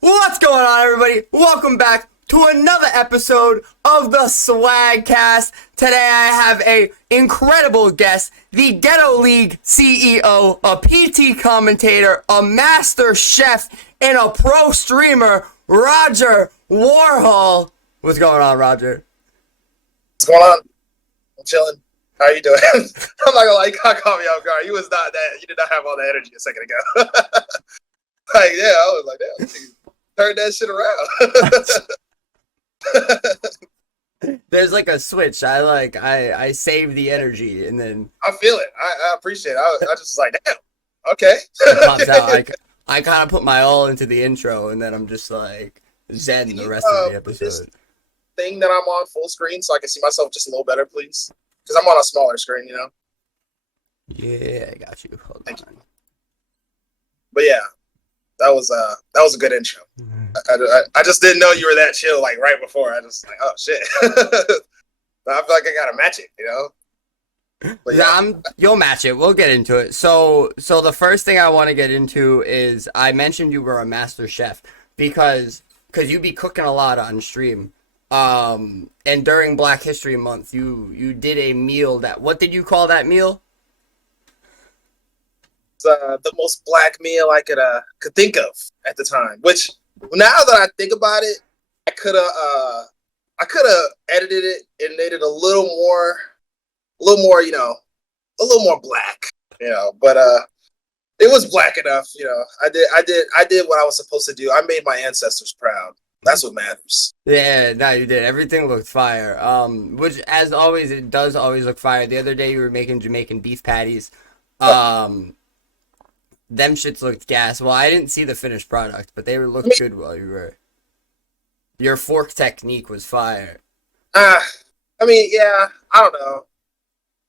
What's going on, everybody? Welcome back to another episode of the Swagcast. Today I have a incredible guest, the Ghetto League CEO, a PT commentator, a master chef, and a pro streamer, Roger Warhol. What's going on, Roger? What's going on? I'm chilling. How are you doing? I'm not gonna lie, you caught me off guard. You was not that. You did not have all that energy a second ago. Like, yeah, I was like, damn, turn that shit around. There's like a switch. I save the energy and then I feel it. I appreciate it. I just was like, damn. Okay. it pops out. I kind of put my all into the intro and then I'm just like zen Can the you rest of the put this episode. thing that I'm on full screen so I can see myself just a little better, please? Because I'm on a smaller screen, you know. Yeah, I got you. Hold Thank you. on. But yeah, that was a good intro. I just didn't know you were that chill like right before. I just like, oh shit. I feel like I gotta match it, you know. But Yeah, yeah, you'll match it. We'll get into it. So the first thing I want to get into is I mentioned you were a master chef because you be cooking a lot on stream. And during Black History Month, you did a meal that what did you call that meal? it's the most black meal I could think of at the time. Which now that I think about it, I could have edited it and made it a little more, you know, a little more black, you know. But it was black enough, you know. I did what I was supposed to do. I made my ancestors proud. That's what matters. Yeah, no, you did. Everything looked fire. Which as always, it does always look fire. The other day you were making Jamaican beef patties. Um, them shits looked gas. Well, I didn't see the finished product, but they I looked mean, good while you were. Your fork technique was fire. uh, yeah, I don't know.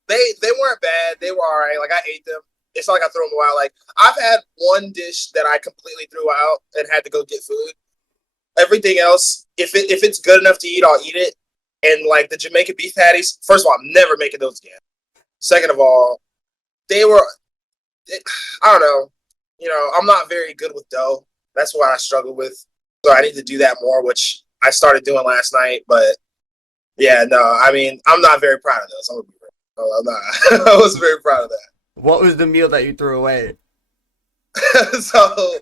They weren't bad. They were all right. Like I ate them. It's not like I threw them away. Like I've had one dish that I completely threw out and had to go get food. Everything else, if it's good enough to eat, I'll eat it. And like the Jamaican beef patties, first of all, I'm never making those again. Second of all, they were, I don't know, you know, I'm not very good with dough. That's what I struggle with. So I need to do that more, which I started doing last night. But yeah, no, I mean, I'm not very proud of those. I'm gonna be real. No, I'm not. I was very proud of What was the meal that you threw away? that. So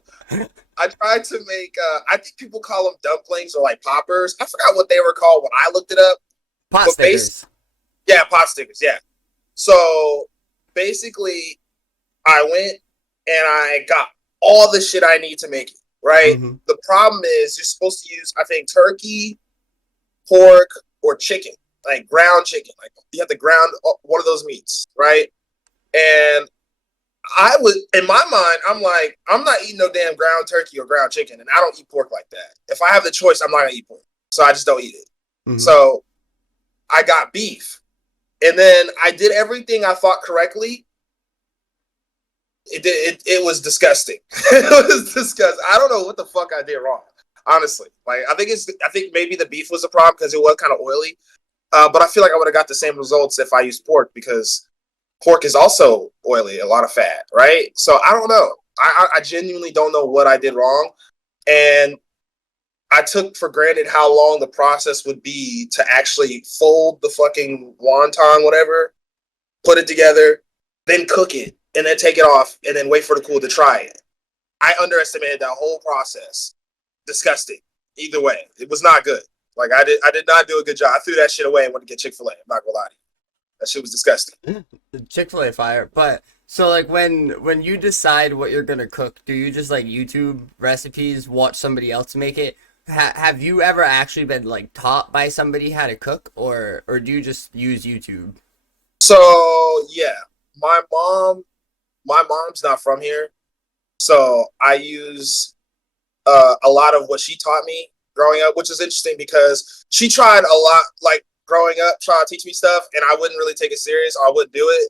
I tried to make, I think people call them dumplings or like poppers. I forgot what they were called when I looked it up. Pot But stickers. yeah, pot stickers. Yeah. So basically, I went and I got all the shit I need to make it. Right. Mm-hmm. The problem is you're supposed to use, I think, turkey, pork, or chicken, like ground chicken. Like you have to ground one of those meats, right? And I was in my mind, I'm like, I'm not eating no damn ground turkey or ground chicken, and I don't eat pork like that. If I have the choice, I'm not gonna eat pork, so I just don't eat it. Mm-hmm. So I got beef, and then I did everything I thought correctly. It was disgusting. It was disgusting. I don't know what the fuck I did wrong. Honestly, like I think maybe the beef was a problem because it was kind of oily. But I feel like I would have got the same results if I used pork because pork is also oily, a lot of fat, right? So I don't know. I genuinely don't know what I did wrong, and I took for granted how long the process would be to actually fold the fucking wonton, whatever, put it together, then cook it, and then take it off, and then wait for the cool to try it. I underestimated that whole process. Disgusting. Either way, it was not good. Like I did not do a good job. I threw that shit away and went to get Chick-fil-A. I'm not gonna lie to you. That shit was disgusting. Chick-fil-A fire. But so like when you decide what you're gonna cook, do you just like YouTube recipes, watch somebody else make it? Have you ever actually been like taught by somebody how to cook, or do you just use YouTube? So yeah, my mom, my mom's not from here, so I use a lot of what she taught me growing up, which is interesting because she tried a lot, like growing up, trying to teach me stuff, and I wouldn't really take it serious, or I wouldn't do it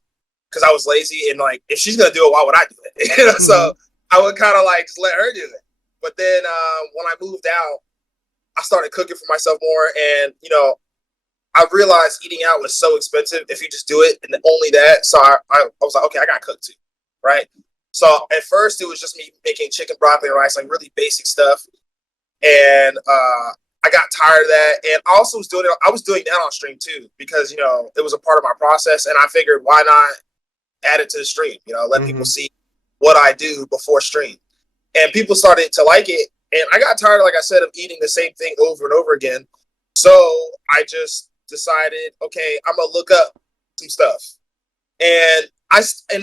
because I was lazy. And like, if she's gonna do it, why would I do it? You know, Mm-hmm. so I would kind of like just let her do it. But then when I moved out, I started cooking for myself more, and you know, I realized eating out was so expensive if you just do it, and only that. So I was like, okay, I got to cook too, right? So at first it was just me making chicken, broccoli, and rice, like really basic stuff. and I got tired of that. And I also was doing it. I was doing that on stream too because it was a part of my process, and I figured why not add it to the stream? Let people see what I do before stream, and people started to like it. And I got tired, like I said, of eating the same thing over and over again. So I just decided, okay, I'm gonna look up some stuff, and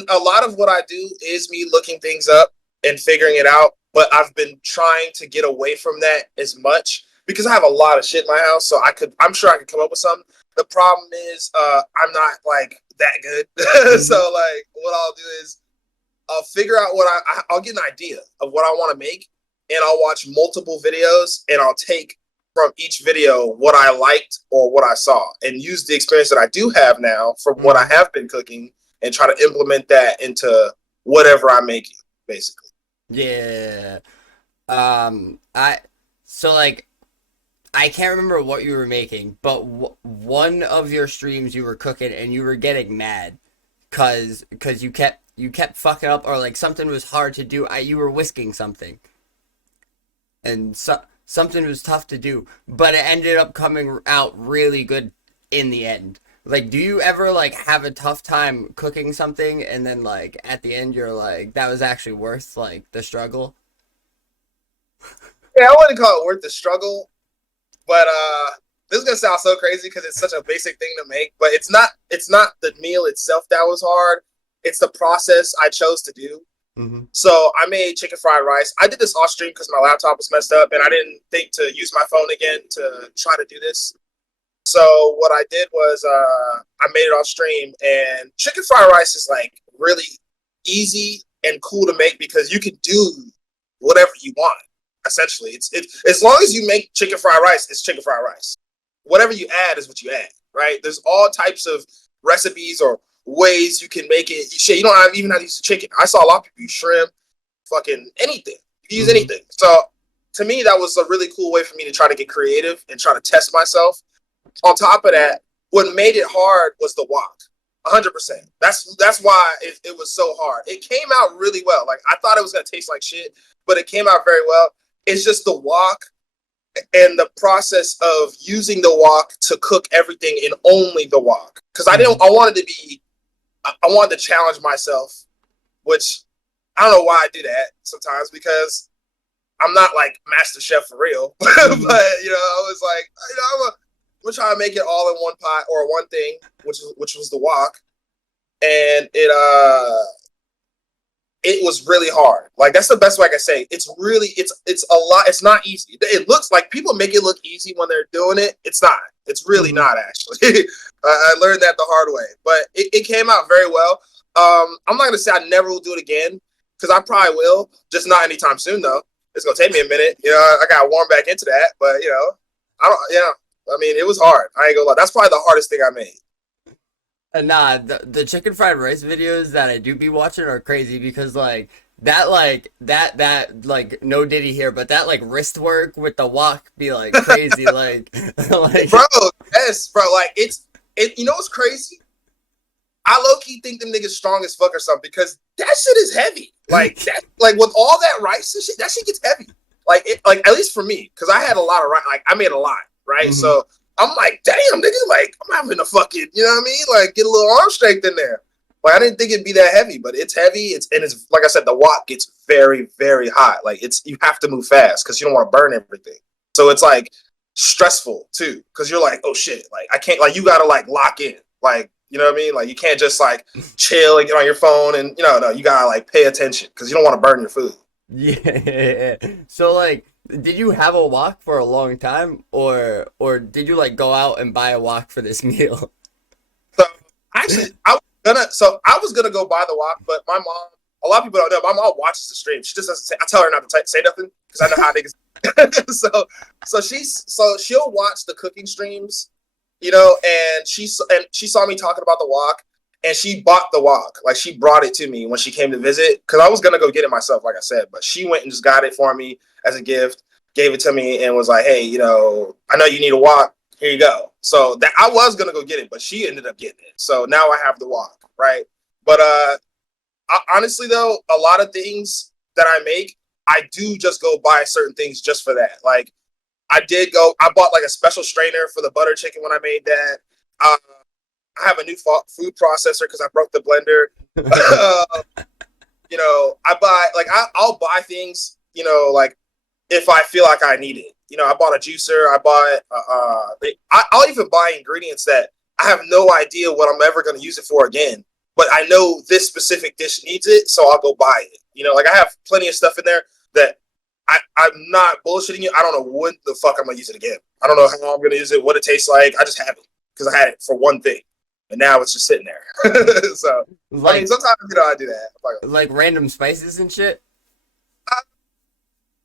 a lot of what I do is me looking things up and figuring it out. But I've been trying to get away from that as much because I have a lot of shit in my house. So I'm sure I could come up with something. The problem is, I'm not like that good. So like, what I'll do is I'll figure out I'll get an idea of what I want to make, and I'll watch multiple videos, and I'll take from each video what I liked or what I saw, and use the experience that I do have now from what I have been cooking, and try to implement that into whatever I'm making, basically. Yeah. So like, I can't remember what you were making, but one of your streams you were cooking and you were getting mad cause you kept fucking up, or like something was hard to do. You were whisking something, and something was tough to do, but it ended up coming out really good in the end. Like, do you ever like have a tough time cooking something and then like at the end you're like, that was actually worth like the struggle? Yeah, I wouldn't call it worth the struggle, but this is gonna sound so crazy because it's such a basic thing to make, but it's not. It's not the meal itself that was hard. It's the process I chose to do. So I made chicken fried rice. I did this off stream because my laptop was messed up, and I didn't think to use my phone again to try to do this. So what I did was I made it off stream, and chicken fried rice is like really easy and cool to make because you can do whatever you want. Essentially, it's as long as you make chicken fried rice, it's chicken fried rice. Whatever you add is what you add, right? There's all types of recipes or ways you can make it. Shit, you don't even have to use the chicken. I saw a lot of people use shrimp, fucking anything. You can use anything. So to me, that was a really cool way for me to try to get creative and try to test myself. On top of that, what made it hard was the wok. 100%. That's why it was so hard. It came out really well. Like, I thought it was gonna taste like shit, but it came out very well. It's just the wok and the process of using the wok to cook everything in only the wok. Because I wanted to challenge myself, which I don't know why I do that sometimes because I'm not like Master Chef for real. But I was like, I'm gonna try to make it all in one pot or one thing, which was the wok, and it was really hard. Like, that's the best way I can say. It's a lot. It's not easy. It looks like people make it look easy when they're doing it. It's not. It's really not, actually. I learned that the hard way, but it came out very well. I'm not going to say I never will do it again because I probably will, just not anytime soon, though. It's going to take me a minute. I got to warm back into that, but, I mean, it was hard. I ain't gonna lie. That's probably the hardest thing I made. Nah, the chicken fried rice videos that I do be watching are crazy because that no Diddy here, but that like wrist work with the wok be like crazy, like like Bro, yes, bro. Like, you know what's crazy? I low key think them niggas strong as fuck or something because that shit is heavy. Like that, like with all that rice and shit, that shit gets heavy. Like at least for me, because I had a lot of rice. Like, I made a lot, right? So I'm like, damn, nigga, like I'm having a fucking, you know what I mean? Like, get a little arm strength in there. Like, I didn't think it'd be that heavy, but it's heavy. It's like I said, the wok gets very, very hot. Like, you have to move fast because you don't want to burn everything. So it's like stressful too, because you're like, oh shit, like I can't, like you gotta like lock in, like, you know what I mean? Like, you can't just like chill and get on your phone, and no, you gotta like pay attention because you don't want to burn your food. yeah. So like, did you have a wok for a long time, or did you like go out and buy a wok for this meal? So actually, I was gonna go buy the wok, but my mom. A lot of people don't know. My mom watches the stream. She just doesn't say. I tell her not to say nothing because I know how niggas. so she'll watch the cooking streams, and she saw me talking about the wok, and she bought the wok. Like, she brought it to me when she came to visit because I was gonna go get it myself, like I said, but she went and just got it for me as a gift, gave it to me, and was like, "Hey, I know you need a wok. Here you go." So that I was gonna go get it, but she ended up getting it. So now I have the wok, right? But honestly, though, a lot of things that I make, I do just go buy certain things just for that. Like I bought like a special strainer for the butter chicken when I made that. Uh, I have a new food processor because I broke the blender. I buy like I'll buy things, like if I feel like I need it. I bought a juicer. I bought I'll even buy ingredients that I have no idea what I'm ever going to use it for again. But I know this specific dish needs it, so I'll go buy it. Like I have plenty of stuff in there that I'm not bullshitting you. I don't know when the fuck I'm gonna use it again. I don't know how I'm gonna use it, what it tastes like. I just have it because I had it for one thing, and now it's just sitting there. So I mean, sometimes I do that. Like random spices and shit.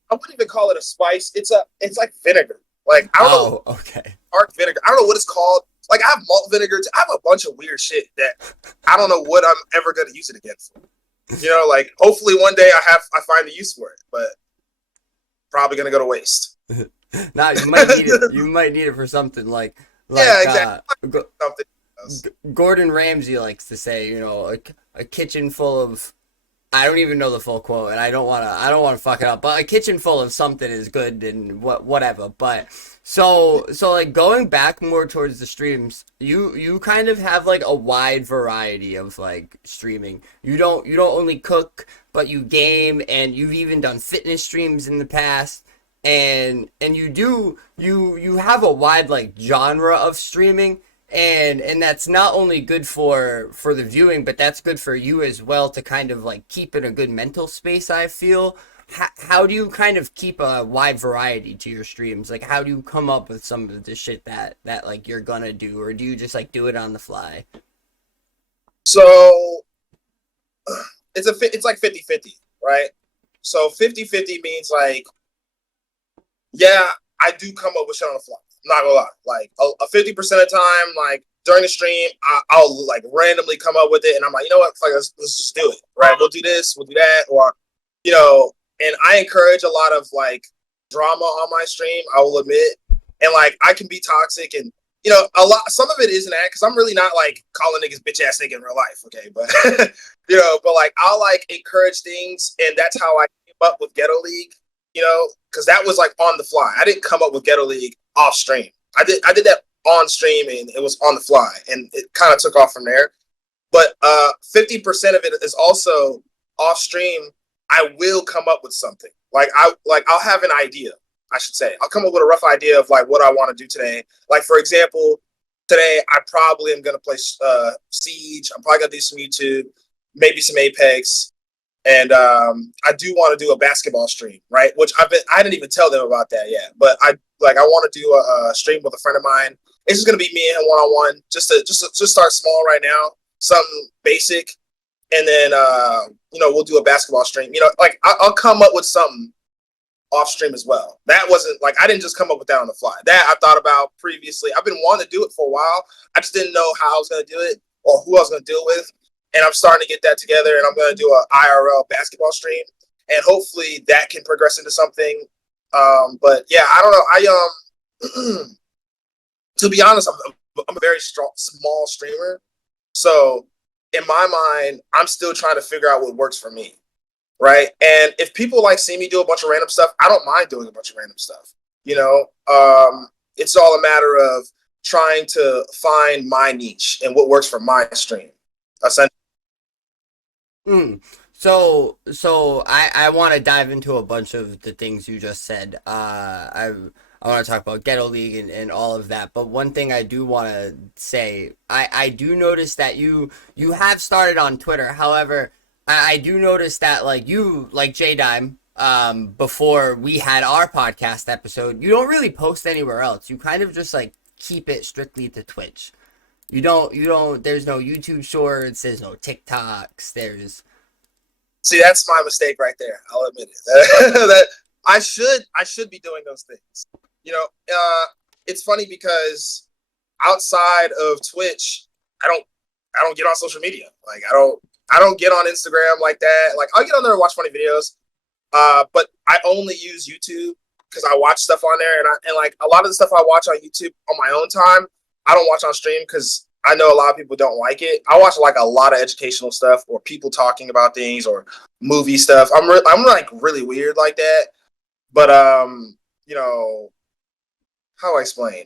I wouldn't even call it a spice. It's like vinegar. Like I don't know. Okay. Dark vinegar. I don't know what it's called. Like I have malt vinegar. I have a bunch of weird shit that I don't know what I'm ever gonna use it again for. Like hopefully one day I find the use for it, but probably gonna go to waste. Nah, you might need it. You might need it for something like yeah, exactly. Something. Gordon Ramsay likes to say, a kitchen full of, I don't even know the full quote, and I don't want to fuck it up, but a kitchen full of something is good and whatever. But so like going back more towards the streams, you kind of have like a wide variety of like streaming. You don't only cook, but you game, and you've even done fitness streams in the past. And you have a wide like genre of streaming, and that's not only good for the viewing, but that's good for you as well to kind of like keep in a good mental space. I feel. How do you kind of keep a wide variety to your streams? Like, how do you come up with some of the shit that like you're gonna do, or do you just like do it on the fly? So it's like 50-50, right? So 50-50 means like, yeah, I do come up with shit on the fly. I'm not gonna lie. Like a 50% of the time, like during the stream, I'll like randomly come up with it, and I'm like, you know what? Like, let's just do it, right? We'll do this, we'll do that, or and I encourage a lot of like drama on my stream. I will admit, and like I can be toxic, and a lot. Some of it isn't that because I'm really not like calling niggas bitch ass nigga in real life, okay? But but like I'll like encourage things, and that's how I came up with Ghetto League. Because that was like on the fly. I didn't come up with Ghetto League off stream. I did that on stream, and it was on the fly, and it kind of took off from there. But 50% of it is also off stream. I will come up with something. I'll have an idea. I should say I'll come up with a rough idea of like what I want to do today. Like for example, today I probably am gonna play Siege. I'm probably gonna do some YouTube, maybe some Apex. And I do want to do a basketball stream, right? Which I didn't even tell them about that yet. But I want to do a stream with a friend of mine. It's just gonna be me and him 1-on-1, just start small right now, something basic, and then we'll do a basketball stream. Like I'll come up with something off stream as well. That wasn't like I didn't just come up with that on the fly. That I thought about previously. I've been wanting to do it for a while. I just didn't know how I was gonna do it or who I was gonna deal with. And I'm starting to get that together, and I'm going to do an IRL basketball stream, and hopefully that can progress into something. But yeah, I don't know. To be honest, I'm a very small streamer, so in my mind, I'm still trying to figure out what works for me, right? And if people like see me do a bunch of random stuff, I don't mind doing a bunch of random stuff. It's all a matter of trying to find my niche and what works for my stream. Essentially. So I want to dive into a bunch of the things you just said. I want to talk about Ghetto League and all of that. But one thing I do want to say, I do notice that you have started on Twitter. However, I do notice that like you, like J Dime, before we had our podcast episode, you don't really post anywhere else. You kind of just like keep it strictly to Twitch. You don't, there's no YouTube shorts, there's no TikToks, See, that's my mistake right there. I'll admit it. That I should be doing those things. It's funny because outside of Twitch, I don't get on social media. Like I don't get on Instagram like that. Like I'll get on there and watch funny videos. But I only use YouTube because I watch stuff on there, and like a lot of the stuff I watch on YouTube on my own time, I don't watch on stream because I know a lot of people don't like it. I watch like a lot of educational stuff or people talking about things or movie stuff. I'm like really weird like that. But you know, how do I explain?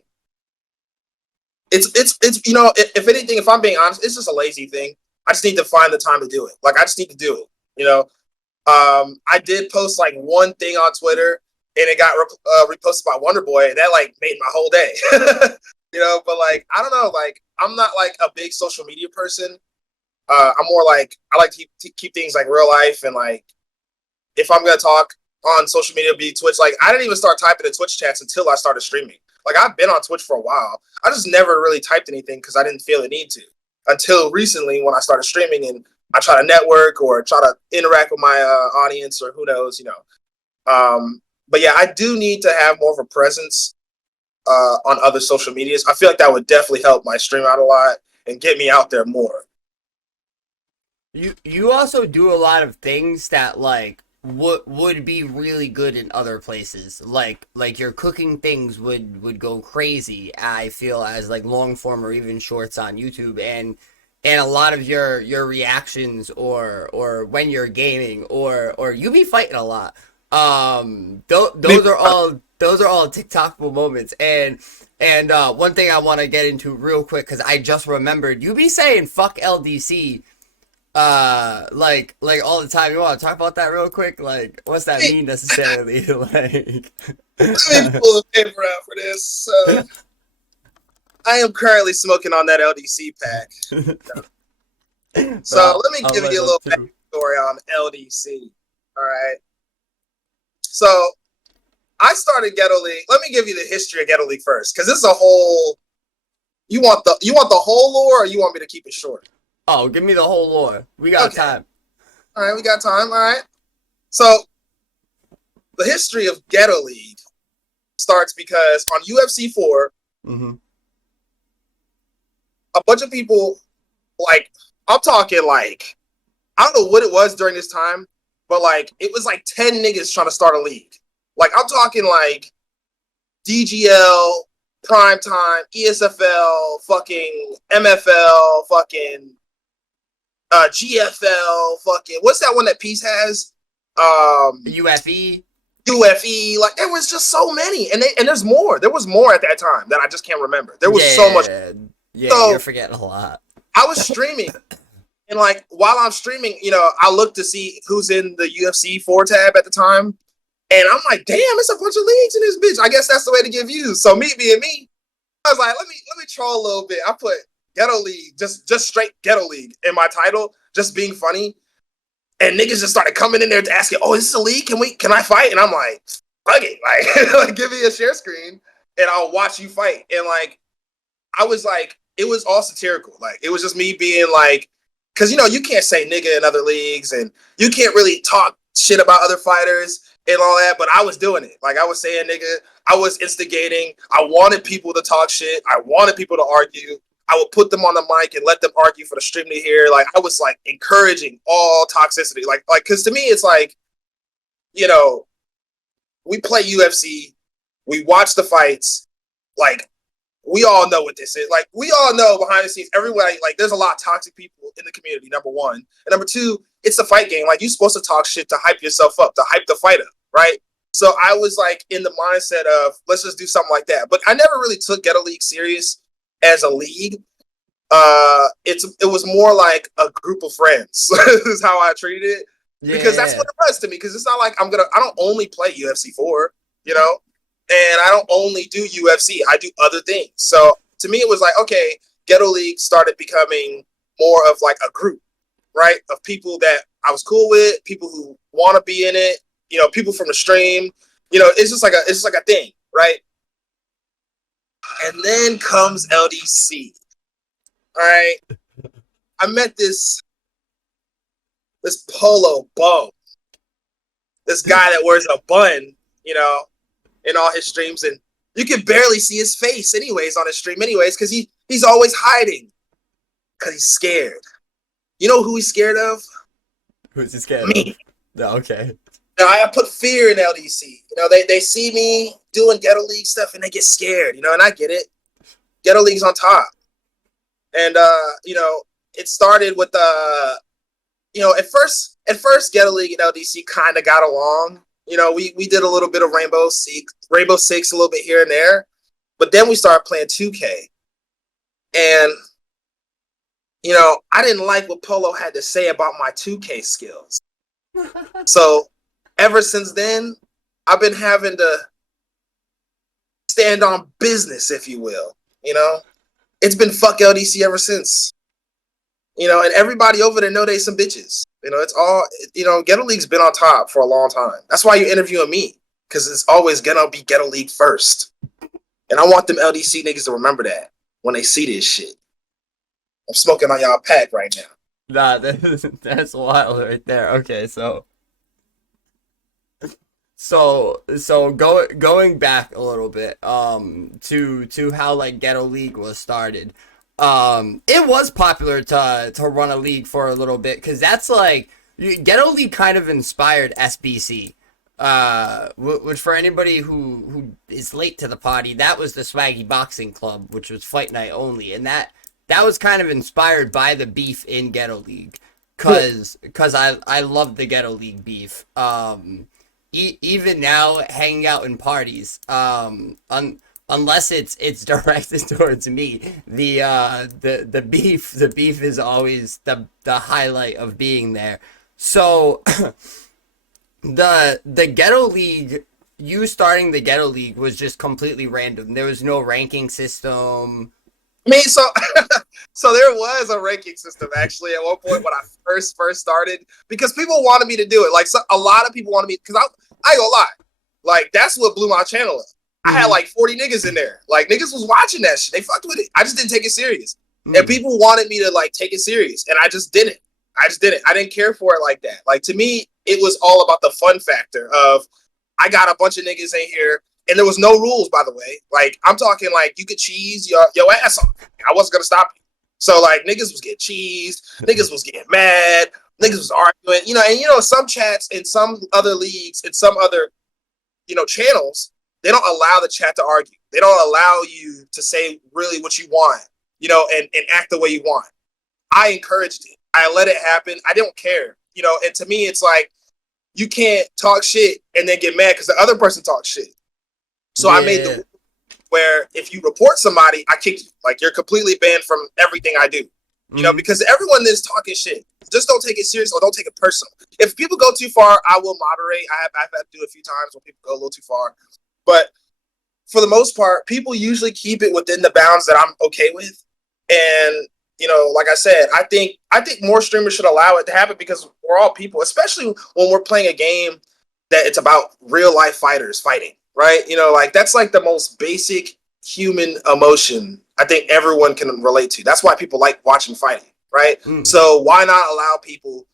It's you know, if anything, if I'm being honest, it's just a lazy thing. I just need to find the time to do it. Like I just need to do it. You know, I did post like one thing on Twitter, and it got reposted by Wonder Boy, and that like made my whole day. You know, but like I don't know, like I'm not like a big social media person. I'm more like I like to keep things like real life, and like if I'm gonna talk on social media, be Twitch. Like I didn't even start typing in Twitch chats until I started streaming. Like I've been on Twitch for a while. I just never really typed anything because I didn't feel the need to until recently when I started streaming and I try to network or try to interact with my audience or who knows, you know. But yeah, I do need to have more of a presence on other social medias. I feel like that would definitely help my stream out a lot and get me out there more. You also do a lot of things that like would be really good in other places. Like your cooking things would go crazy. I feel as like long form or even shorts on YouTube, and a lot of your reactions or when you're gaming or you be fighting a lot. Those are all TikTokable moments. And one thing I want to get into real quick because I just remembered you be saying fuck LDC like all the time. You want to talk about that real quick? Like what's that mean necessarily? Like Let me pull the paper out for this. So I am currently smoking on that LDC pack. So let me give you a little backstory on LDC. All right. So I started Ghetto League. Let me give you the history of Ghetto League first, because this is a whole. You want the whole lore, or you want me to keep it short? Oh, give me the whole lore. We got time. All right, we got time. All right. So the history of Ghetto League starts because on UFC 4, a bunch of people, like, I'm talking like, I don't know what it was during this time, but like, it was like 10 niggas trying to start a league. Like, I'm talking like DGL, Primetime, ESFL, fucking MFL, fucking GFL, fucking, what's that one that Peace has? UFE. UFE, like there was just so many, and there's more. There was more at that time that I just can't remember. There was so much. Yeah, so, you're forgetting a lot. I was streaming, and like while I'm streaming, you know, I look to see who's in the UFC 4 tab at the time, and I'm like, damn, it's a bunch of leagues in this bitch. I guess that's the way to give views. So me being me, I was like, let me troll a little bit. I put Ghetto League, just straight Ghetto League in my title, just being funny. And niggas just started coming in there to ask, "Oh, is this a league? Can I fight?" And I'm like, "Fuck it, like give me a share screen and I'll watch you fight." And like, I was like, it was all satirical. Like, it was just me being like, because you know you can't say nigga in other leagues, and you can't really talk shit about other fighters and all that. But I was doing it. Like I was saying nigga, I was instigating. I wanted people to talk shit. I wanted people to argue. I would put them on the mic and let them argue for the stream to hear. Like I was like encouraging all toxicity. Like because to me it's like, you know, we play UFC, we watch the fights, like we all know what this is. Like we all know behind the scenes, everywhere. Like there's a lot of toxic people in the community. Number one, and number two, it's a fight game. Like you're supposed to talk shit to hype yourself up, to hype the fight up, right? So I was like in the mindset of let's just do something like that. But I never really took Ghetto League serious as a league. It was more like a group of friends. Is how I treated it, because that's what it was to me. Because it's not like I don't only play UFC 4, you know, and I don't only do UFC. I do other things. So to me, it was like, okay, Ghetto League started becoming more of like a group, right, of people that I was cool with, people who want to be in it, you know, people from the stream, you know, it's just like a thing, right? And then comes LDC. All right, I met this polo bum, this guy that wears a bun, you know, in all his streams, and you can barely see his face, anyways, on his stream, anyways, because he's always hiding, because he's scared. You know who he's scared of? Who's he scared me. of? No, okay. Now I put fear in LDC. You know, they see me doing Ghetto League stuff and they get scared. You know, and I get it. Ghetto League's on top. And it started with at first Ghetto League and LDC kind of got along. We did a little bit of Rainbow Six a little bit here and there, but then we started playing 2K, and I didn't like what Polo had to say about my 2K skills. So ever since then, I've been having to stand on business, if you will. It's been fuck LDC ever since. And everybody over there know they some bitches. It's all, Ghetto League's been on top for a long time. That's why you're interviewing me, because it's always gonna be Ghetto League first. And I want them LDC niggas to remember that when they see this shit. I'm smoking on y'all pack right now. Nah, that's wild right there. Okay, going back a little bit, to how like Ghetto League was started. It was popular to run a league for a little bit, because that's like, Ghetto League kind of inspired SBC. Which for anybody who is late to the party, that was the Swaggy Boxing Club, which was fight night only, and that was kind of inspired by the beef in Ghetto League, cause I love the Ghetto League beef. Even now, hanging out in parties, unless it's directed towards me, the beef is always the highlight of being there. So the Ghetto League, you starting the Ghetto League was just completely random. There was no ranking system. I mean, so there was a ranking system actually at one point when I first started, because people wanted me to do it. Like, a lot of people wanted me, because I go a lot. Like, that's what blew my channel up. I had like 40 niggas in there. Like, niggas was watching that shit. They fucked with it. I just didn't take it serious. And people wanted me to like take it serious, and I just didn't. I didn't care for it like that. Like, to me, it was all about the fun factor of, I got a bunch of niggas in here, and there was no rules, by the way. Like, I'm talking like, you could cheese your ass off. I wasn't gonna stop you. So like, niggas was getting cheesed, niggas was getting mad, niggas was arguing, and some chats in some other leagues, in some other, channels, they don't allow the chat to argue. They don't allow you to say really what you want, and act the way you want. I encouraged it. I let it happen. I don't care, and to me, it's like, you can't talk shit and then get mad because the other person talks shit. So yeah. I made the where if you report somebody, I kick you. Like, you're completely banned from everything I do. Because everyone is talking shit. Just don't take it serious, or don't take it personal. If people go too far, I will moderate. I've had to do it a few times when people go a little too far. But for the most part, people usually keep it within the bounds that I'm okay with. And, like I said, I think more streamers should allow it to happen, because we're all people, especially when we're playing a game that it's about real life fighters fighting, right? Like, that's like the most basic human emotion I think everyone can relate to. That's why people like watching fighting, right? So why not allow people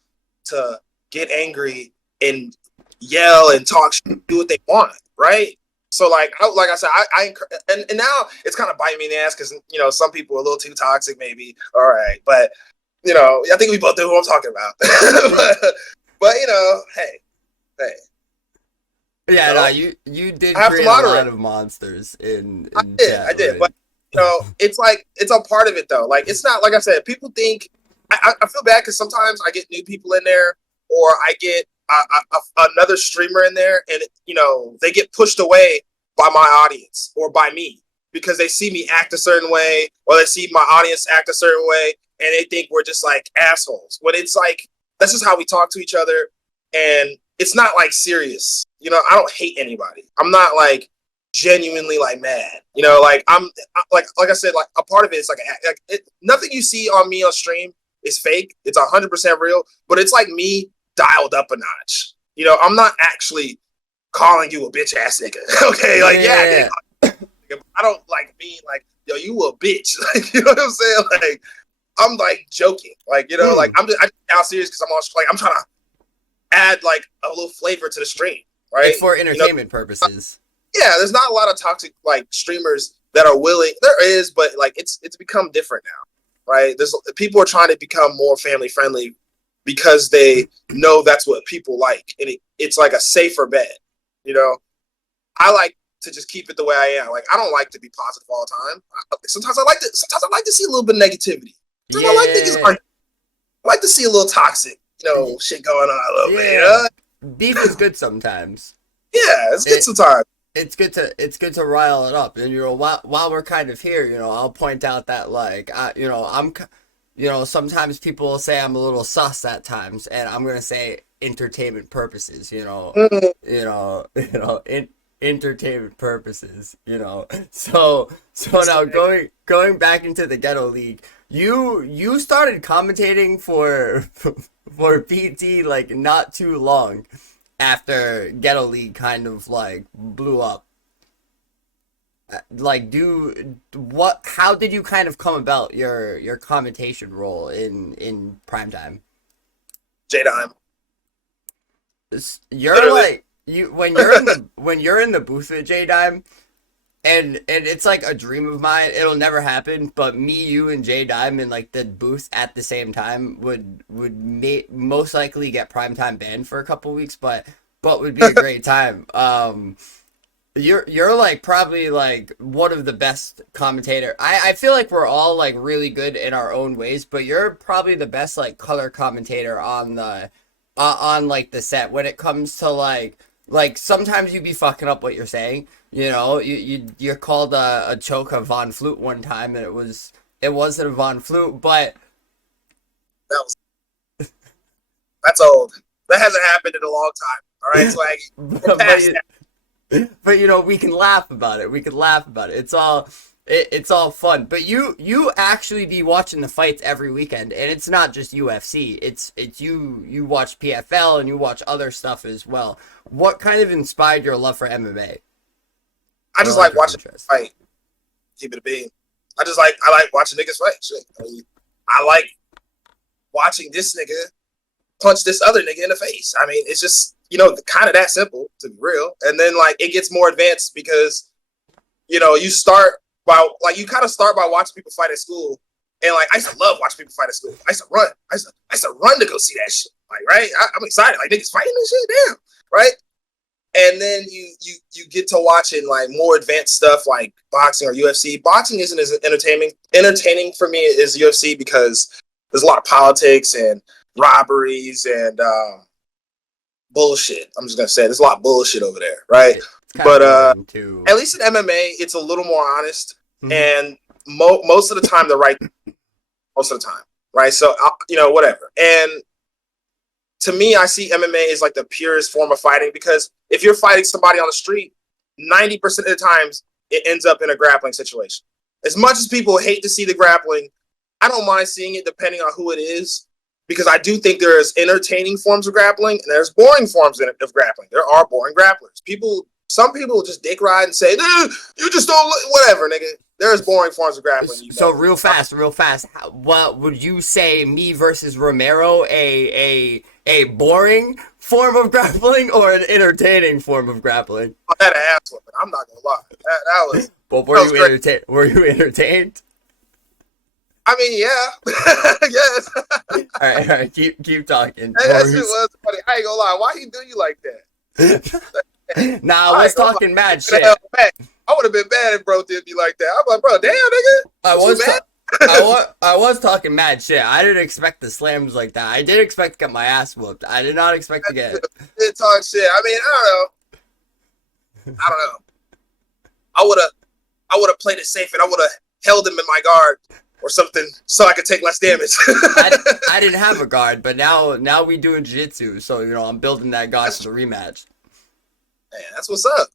to get angry and yell and talk shit, do what they want, right? So like I said, I and now it's kind of biting me in the ass, because some people are a little too toxic, maybe. All right, but I think we both know who I'm talking about. but hey. Yeah, no, you did create a lot of monsters in I did, but it's like, it's a part of it though. Like, it's not, like I said, people think, I feel bad because sometimes I get new people in there, or I get another streamer in there, and they get pushed away by my audience or by me, because they see me act a certain way, or they see my audience act a certain way, and they think we're just like assholes. When it's like, that's just how we talk to each other, and it's not like serious. I don't hate anybody. I'm not like genuinely like mad. Like, I'm like I said, like, a part of it is like nothing you see on me on stream is fake. It's 100% real, but it's like me dialed up a notch. I'm not actually calling you a bitch ass nigga. Okay, like yeah. I don't like being like, yo, you a bitch. Like, you know what I'm saying? Like, I'm like joking. Like, like I'm now serious because I'm trying to add like a little flavor to the stream, right? It's for entertainment purposes. Yeah, there's not a lot of toxic like streamers that are willing. There is, but like it's become different now, right? There's people are trying to become more family friendly because they know that's what people like, and it's like a safer bet. I like to just keep it the way I am. Like, I don't like to be positive all the time. Sometimes I like to see a little bit of negativity. Sometimes I like niggas I like to see a little toxic, shit going on a little bit. Beef is good sometimes. Yeah, it's good sometimes. It's good to rile it up, and while we're kind of here, I'll point out that sometimes people will say I'm a little sus at times, and I'm gonna say entertainment purposes, entertainment purposes, So now going back into the Ghetto League, you started commentating for PT like not too long after Ghetto League kind of like blew up. Like, how did you kind of come about your commentation role in primetime? J-Dime. You're Literally. like when you're in the booth with J-Dime, and it's like a dream of mine. It'll never happen, but me, you, and J-Dime in like the booth at the same time would most likely get primetime banned for a couple weeks, but would be a great time. You're like probably like one of the best commentator. I feel like we're all like really good in our own ways, but you're probably the best like color commentator on the on like the set when it comes to like sometimes you be fucking up what you're saying. You're called a choke a Von Flute one time, and it wasn't a Von Flute, but that's old. That hasn't happened in a long time. All right, so like we're past that. But we can laugh about it. It's all fun. But you actually be watching the fights every weekend, and it's not just UFC. It's you watch PFL and you watch other stuff as well. What kind of inspired your love for MMA? I just like watching fight. Keep it a bean. I like watching niggas fight. Shit. I like watching this nigga punch this other nigga in the face. I mean, it's just kind of that simple, to be real. And then like it gets more advanced because you start by like you kind of start by watching people fight at school, and like I used to love watching people fight at school. I used to run. I used to run to go see that shit. Like right, I'm excited. Like niggas fighting this shit, damn, right? And then you get to watching like more advanced stuff like boxing or UFC. Boxing isn't as entertaining for me as UFC because there's a lot of politics and robberies and bullshit. I'm just gonna say there's a lot of bullshit over there, right? But at least in MMA, it's a little more honest, and most of the time they're right. Most of the time, right? So whatever. And to me, I see MMA as like the purest form of fighting because if you're fighting somebody on the street, 90% of the times it ends up in a grappling situation. As much as people hate to see the grappling, I don't mind seeing it depending on who it is. Because I do think there's entertaining forms of grappling and there's boring forms of grappling. There are boring grapplers. Some people just dick ride and say, you just don't, whatever, nigga. There's boring forms of grappling. So real fast. What would you say, me versus Romero, a boring form of grappling or an entertaining form of grappling? I had an ass whipping. I'm not gonna lie. That was. But were you entertained? I mean, yeah. Yes. All right. Keep talking. That shit was funny. I ain't gonna lie. Why he do you like that? Nah, I was talking mad shit. I would have been mad if bro did me like that. I'm like, bro, damn, nigga. I was talking mad shit. I didn't expect the slams like that. I did expect to get my ass whooped. I did not expect to get. Did talk shit. I mean, I don't know. I would have played it safe and I would have held him in my guard or something so I could take less damage. I didn't have a guard, but now we doing jiu-jitsu, so I'm building that guard for the rematch. Man, that's what's up.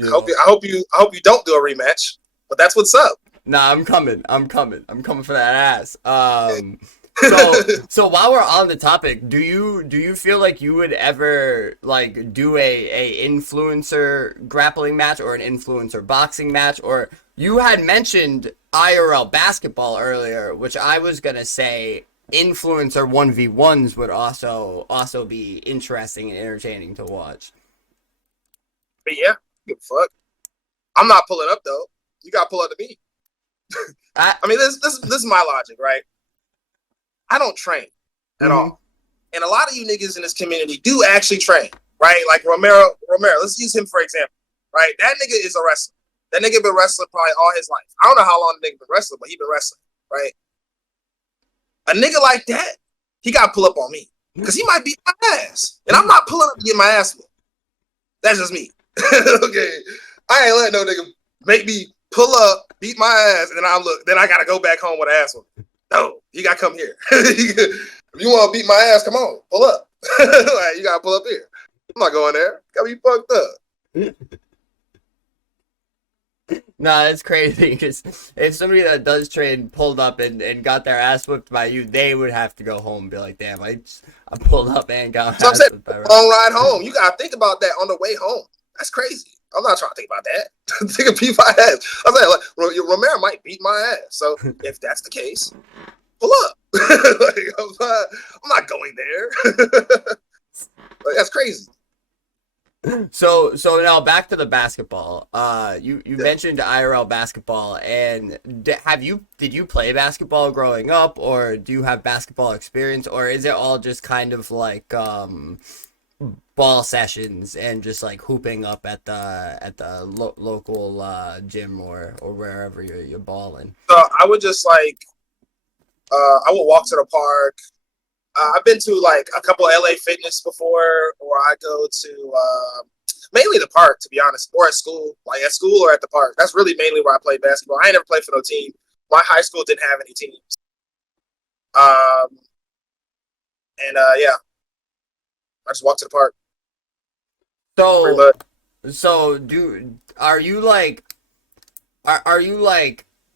I hope you don't do a rematch, but that's what's up. Nah, I'm coming for that ass. So while we're on the topic, do you feel like you would ever like do a influencer grappling match or an influencer boxing match? Or you had mentioned IRL basketball earlier, which I was gonna say influencer 1v1s would also be interesting and entertaining to watch. But yeah, good fuck. I'm not pulling up though. You gotta pull up to me. I mean, this is my logic, right? I don't train at all. And a lot of you niggas in this community do actually train, right? Like Romero, let's use him for example. right? That nigga is a wrestler. That nigga been wrestling probably all his life. I don't know how long the nigga been wrestling, but he been wrestling, right? A nigga like that, he got to pull up on me because he might beat my ass, and I'm not pulling up to get my ass whooped. That's just me. Okay, I ain't letting no nigga make me pull up, beat my ass, and then I gotta go back home with an ass whooping. No, you gotta come here. If you want to beat my ass, come on, pull up. Like, you gotta pull up here. I'm not going there. Got me fucked up. Nah, it's crazy because if somebody that does train pulled up and got their ass whipped by you, they would have to go home and be like, damn, I pulled up and got my So I'm ass saying, whipped by long ride home. You gotta think about that on the way home. That's crazy. I'm not trying to think about that. Think of beat my ass. I'm saying, like, Romero might beat my ass. So if that's the case, pull up. Like, I'm not going there. Like, that's crazy. So now back to the basketball. You mentioned IRL basketball, and did you play basketball growing up, or do you have basketball experience, or is it all just kind of like ball sessions and just like hooping up at the local gym or wherever you're balling? So I would just like, I would walk to the park. I've been to like a couple of LA Fitness before, or I go to mainly the park, to be honest, or at school, like at school or at the park. That's really mainly where I play basketball. I ain't never played for no team. My high school didn't have any teams. Yeah, I just walk to the park. So are you like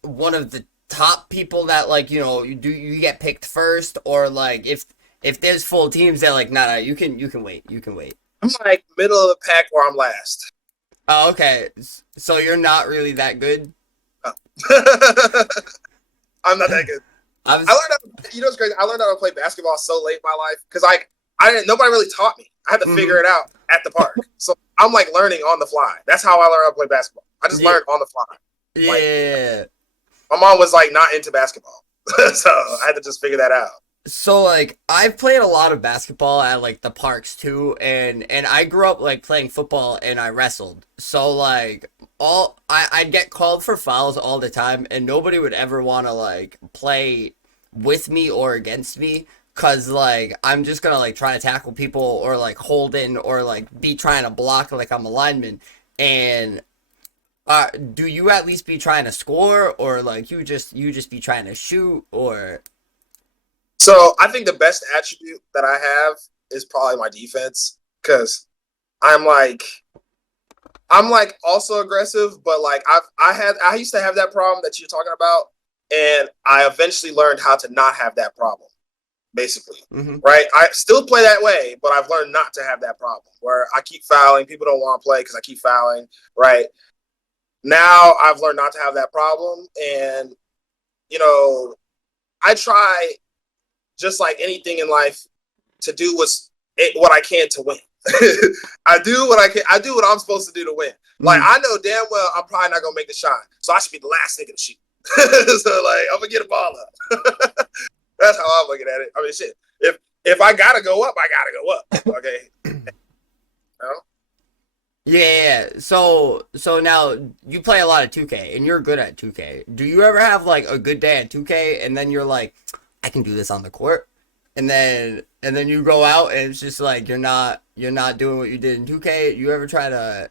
one of the top people that like you get picked first, or like if there's full teams that like nah, you can wait. I'm like middle of the pack or I'm last. Oh, okay. So you're not really that good. No. I'm not that good. I learned how, it's crazy. I learned how to play basketball so late in my life because nobody really taught me. I had to figure it out at the park. So I'm like learning on the fly. That's how I learned how to play basketball. I just learned on the fly. Yeah. Like, my mom was like not into basketball, so I had to just figure that out. So like I've played a lot of basketball at like the parks too, and I grew up like playing football and I wrestled. So like I'd get called for fouls all the time, and nobody would ever want to like play with me or against me, cause like I'm just gonna like try to tackle people or like hold in or like be trying to block like I'm a lineman. And do you at least be trying to score, or like you just be trying to shoot, or? So I think the best attribute that I have is probably my defense, because I'm like also aggressive, but like I used to have that problem that you're talking about, and I eventually learned how to not have that problem. Basically, right? I still play that way, but I've learned not to have that problem where I keep fouling. People don't want to play because I keep fouling, right? Now I've learned not to have that problem, and I try, just like anything in life, to do what I can to win. I do what I can. I do what I'm supposed to do to win. Like I know damn well I'm probably not gonna make the shot, so I should be the last nigga to shoot. So like I'm gonna get a ball up. That's how I'm looking at it. I mean, shit. If I gotta go up, I gotta go up. Okay. Yeah. So now you play a lot of 2K and you're good at 2K. Do you ever have like a good day at 2K and then you're like, I can do this on the court, and then you go out and it's just like you're not doing what you did in 2K? You ever try to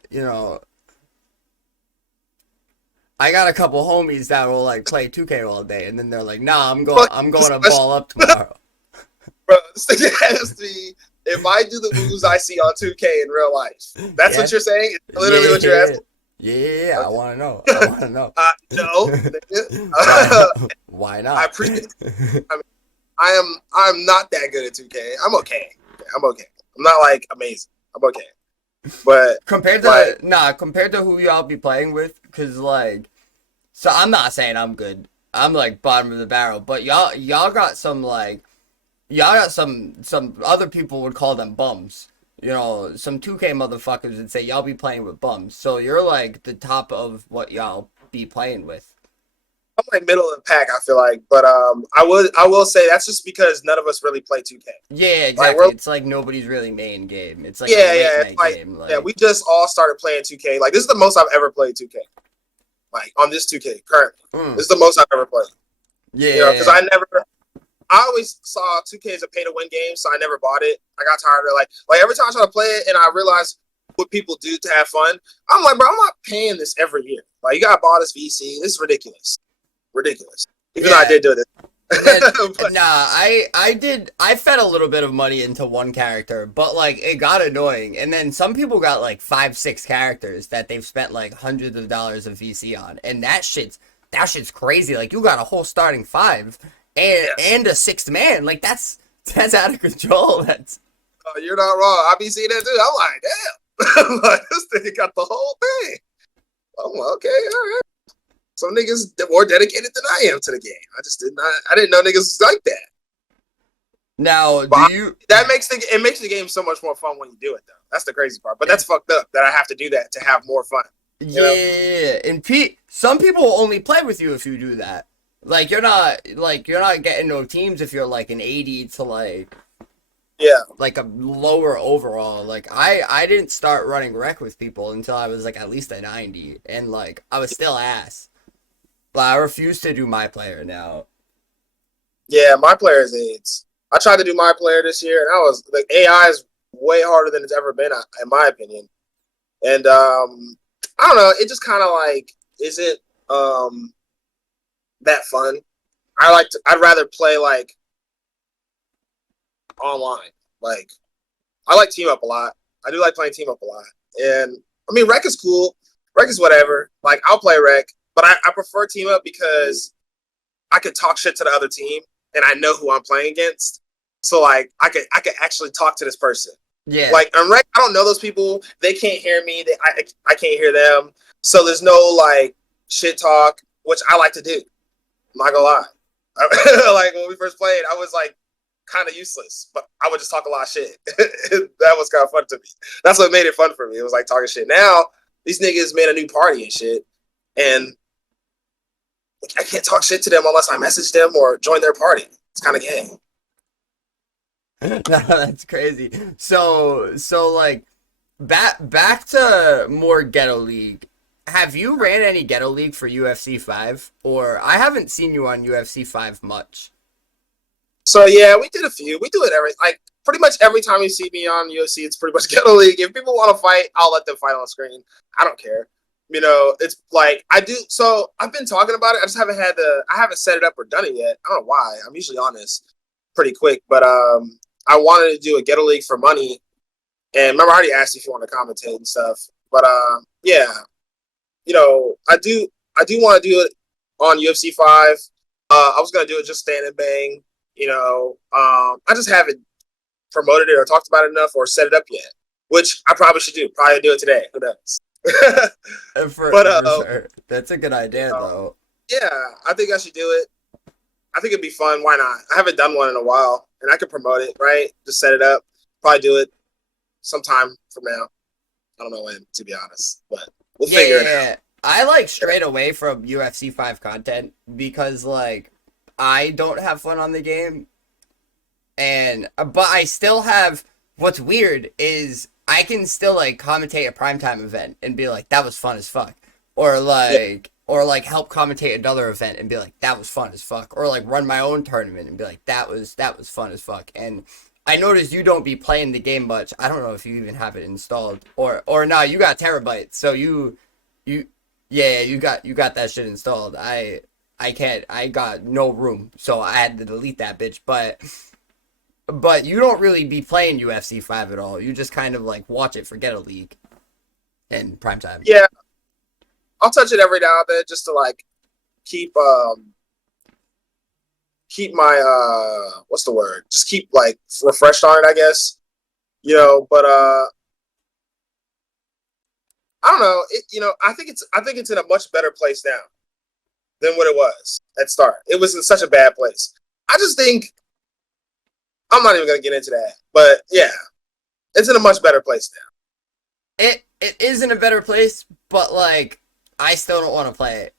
I got a couple homies that will like play 2K all day, and then they're like, nah, I'm going to ball up tomorrow. Bro, this thing has to be, if I do the moves I see on 2K in real life. That's what you're saying? It's literally what you're asking? Yeah, okay. I want to know. No. Why not? I appreciate it. I mean, I'm not that good at 2K. I'm okay. I'm not like amazing. I'm okay. But compared to who y'all be playing with, because like, so I'm not saying I'm good. I'm like bottom of the barrel, but y'all got some some other people would call them bums. Some 2K motherfuckers would say y'all be playing with bums. So you're like the top of what y'all be playing with. I'm like middle of the pack, I feel like, but I will say that's just because none of us really play 2K. Yeah, Like exactly. we're It's like nobody's really main game. It's like a late yeah, it's night like game. yeah, Like, we just all started playing 2K. Like this is the most I've ever played 2K. Like on this 2K currently, this mm, is the most I've ever played. You know, because yeah, I always saw 2K as a pay to win game, so I never bought it. I got tired of like every time I try to play it, and I realize what people do to have fun. I'm like, bro, I'm not paying this every year. Like you got to buy this VC. This is ridiculous, ridiculous. Even though I yeah. did do it, And then but nah, I fed a little bit of money into one character, but like it got annoying. And then some people got like 5, 6 characters that they've spent like hundreds of dollars of VC on, and that shit's crazy. Like you got a whole starting 5 yes, and a 6th man. Like that's out of control. That's you're not wrong. I be seeing that too. I'm like, damn, like, this thing got the whole thing. I'm like, okay, all right. Some niggas more dedicated than I am to the game. I didn't know niggas was like that. now. But Do you? that makes it makes the game so much more fun when you do it though. That's the crazy part. But that's fucked up that I have to do that to have more fun. You know? Yeah, and some people will only play with you if you do that. Like you're not getting no teams if you're like an 80 to Yeah. like a lower overall. Like I didn't start running rec with people until I was like at least a 90, and like I was still ass. But I refuse to do my player now. Yeah, my player is AIDS. I tried to do my player this year, and I was like, AI is way harder than it's ever been, in my opinion. And I don't know, it just kind of like isn't that fun. I'd rather play like online. Like I like team up a lot. I do like playing team up a lot. And I mean, rec is cool. Rec is whatever. Like I'll play rec, but I prefer team up because I could talk shit to the other team and I know who I'm playing against. So like I could actually talk to this person. Yeah. Like on rec, I don't know those people. They can't hear me. I can't hear them. So there's no like shit talk, which I like to do. I'm not gonna lie. Like when we first played, I was like kind of useless, but I would just talk a lot of shit. That was kind of fun to me. That's what made it fun for me. It was like talking shit. Now these niggas made a new party and shit, and I can't talk shit to them unless I message them or join their party. It's kind of gay. No, that's crazy. So like back to more Ghetto League. Have you ran any Ghetto League for UFC 5? Or I haven't seen you on UFC 5 much. So yeah, we did a few. We do it every like pretty much every time you see me on UFC, it's pretty much Ghetto League. If people want to fight, I'll let them fight on screen. I don't care. You know, it's like I do. So I've been talking about it. I just haven't I haven't set it up or done it yet. I don't know why. I'm usually on this pretty quick, but I wanted to do a Ghetto League for money. And remember, I already asked you if you want to commentate and stuff. But yeah, you know, I do want to do it on UFC 5. I was gonna do it just stand and bang. You know, I just haven't promoted it or talked about it enough or set it up yet, which I probably should do. Probably do it today. Who knows? But For sure. That's a good you idea know, though. yeah, I think I should do it. I think it'd be fun. Why not? I haven't done one in a while, and I could promote it. Right? Just set it up. Probably do it sometime from now. I don't know when, to be honest, but we'll Yeah, figure yeah, it out. yeah. I like strayed away from UFC 5 content because like I don't have fun on the game, and but I still have. What's weird is I can still like commentate a primetime event and be like that was fun as fuck, Yeah, or like help commentate another event and be like that was fun as fuck, or like run my own tournament and be like that was fun as fuck. And I noticed you don't be playing the game much. I don't know if you even have it installed or no, you got terabytes, so you yeah, you got that shit installed. I can't. I got no room, so I had to delete that bitch. But you don't really be playing UFC 5 at all. You just kind of like watch it for Ghetto League and primetime. yeah. I'll touch it every now and then just to like keep keep my what's the word? Just keep like refreshed on it, I guess. You know, but I don't know. I think it's in a much better place now than what it was at start. It was in such a bad place. I just think I'm not even gonna get into that. But yeah, it's in a much better place now. It is in a better place, but like I still don't want to play it.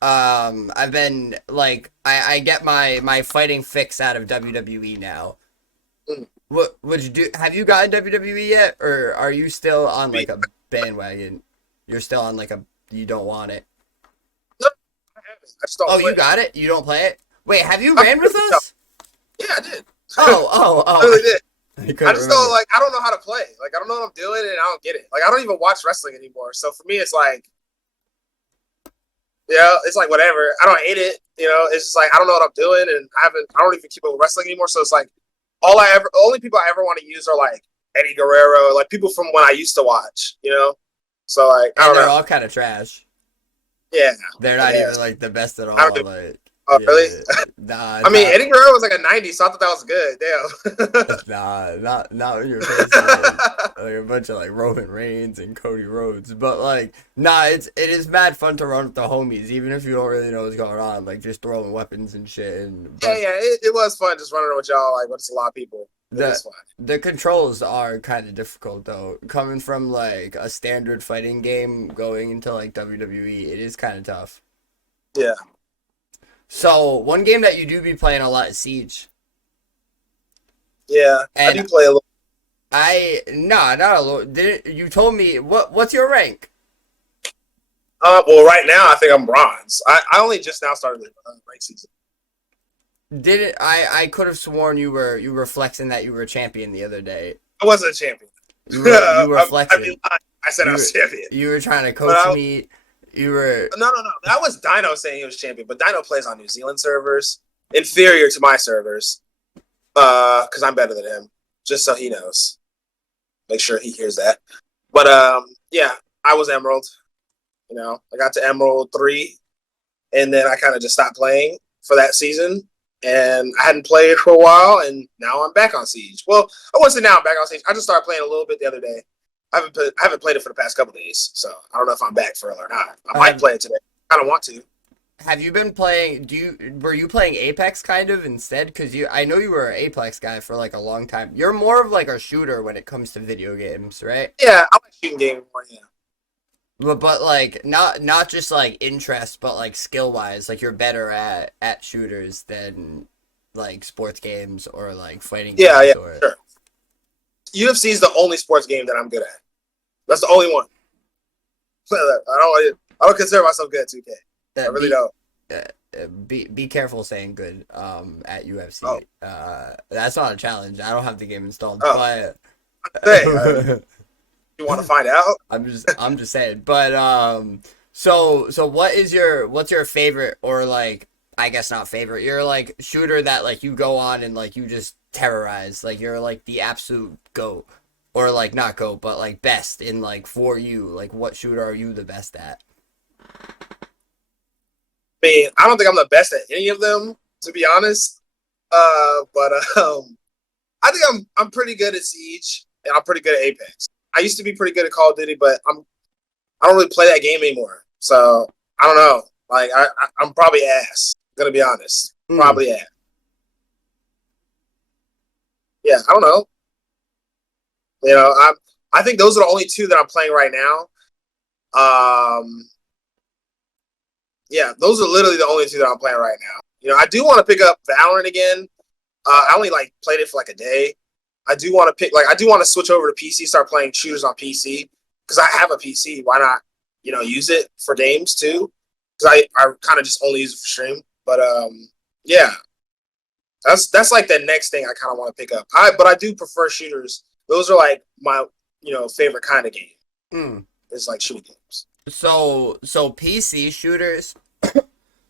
I've been like I get my fighting fix out of WWE now. Mm. What would you do? Have you gotten WWE yet, or are you still on like a bandwagon? You're still on like a you don't want it. No, I haven't. I just don't Oh, play you it. got it. You don't play it. Wait, have you I ran played with with y'all. us? Yeah, I did. Oh, oh, I oh! really did. I I couldn't just don't remember. like. I don't know how to play. Like, I don't know what I'm doing, and I don't get it. Like, I don't even watch wrestling anymore. So for me, it's like, it's like whatever. I don't hate it. It's just like I don't know what I'm doing, and I don't even keep up with wrestling anymore. So it's like only people I ever want to use are like Eddie Guerrero, like people from when I used to watch. So like I And don't they're know. all kind of trash. Yeah, They're I not even guess like the best at I don't all. do. Like, Oh, really? yeah, nah, I mean, Eddie Guerrero was like a 90, so I thought that was good. Damn. nah, not when you're facing like a bunch of like Roman Reigns and Cody Rhodes. But like, nah, it is mad fun to run with the homies, even if you don't really know what's going on. Like just throwing weapons and shit. And Yeah, but yeah, it was fun just running with y'all. Like, but it's a lot of people. It the is fun. the controls are kind of difficult though. Coming from like a standard fighting game going into like WWE, it is kind of tough. Yeah, So one game that you do be playing a lot is Siege. yeah. I And do play a little. not a little. Did you told me what's your rank? Well, right now I think I'm bronze. I only just now started the rank season. Did it? I could have sworn you were flexing that you were a champion the other day. I wasn't a champion. You were I flexing. mean, I said I You was champion, you were trying to but coach me. You were no, no, no. That was Dino saying he was champion, but Dino plays on New Zealand servers, inferior to my servers, because I'm better than him. Just so he knows, make sure he hears that. But yeah, I was Emerald. I got to Emerald 3, and then I kind of just stopped playing for that season. And I hadn't played for a while, and now I'm back on Siege. Well, I wasn't now I'm back on Siege. I just started playing a little bit the other day. I haven't played it for the past couple of days, so I don't know if I'm back for it or not. I might have play it today. I don't want to. have you been playing? Were you playing Apex kind of instead? Because I know you were an Apex guy for like a long time. You're more of like a shooter when it comes to video games, right? Yeah, I like shooting games more. Yeah, But like not just like interest, but like skill wise, like you're better at shooters than like sports games or like fighting yeah, yeah. games or Sure. UFC is the only sports game that I'm good at. That's the only one. I don't consider myself good at 2K. I really be don't. be careful saying good at Oh, UFC. That's not a challenge. I don't have the game installed, oh. but Say, you want to find out? I'm just saying. But so what's your favorite or like I guess not favorite. You're like shooter that like you go on and like you just terrorize. Like you're like the absolute goat. Or like not goat, but like best in like for you. Like what shooter are you the best at? I mean, I don't think I'm the best at any of them, to be honest. But I think I'm pretty good at Siege and I'm pretty good at Apex. I used to be pretty good at Call of Duty, but I don't really play that game anymore. So I don't know. Like I'm probably ass. Gonna be honest, Mm. probably ass. Yeah, I don't know. I think those are the only two that I'm playing right now. Yeah, those are literally the only two that I'm playing right now. I do want to pick up Valorant again. I only like played it for like a day. I do want to I do want to switch over to PC, start playing shooters on PC because I have a PC. Why not, use it for games too? Because I kind of just only use it for stream. But yeah, that's like the next thing I kind of want to pick up. But I do prefer shooters. Those are like my favorite kind of game. Mm. It's like shooting games. So PC shooters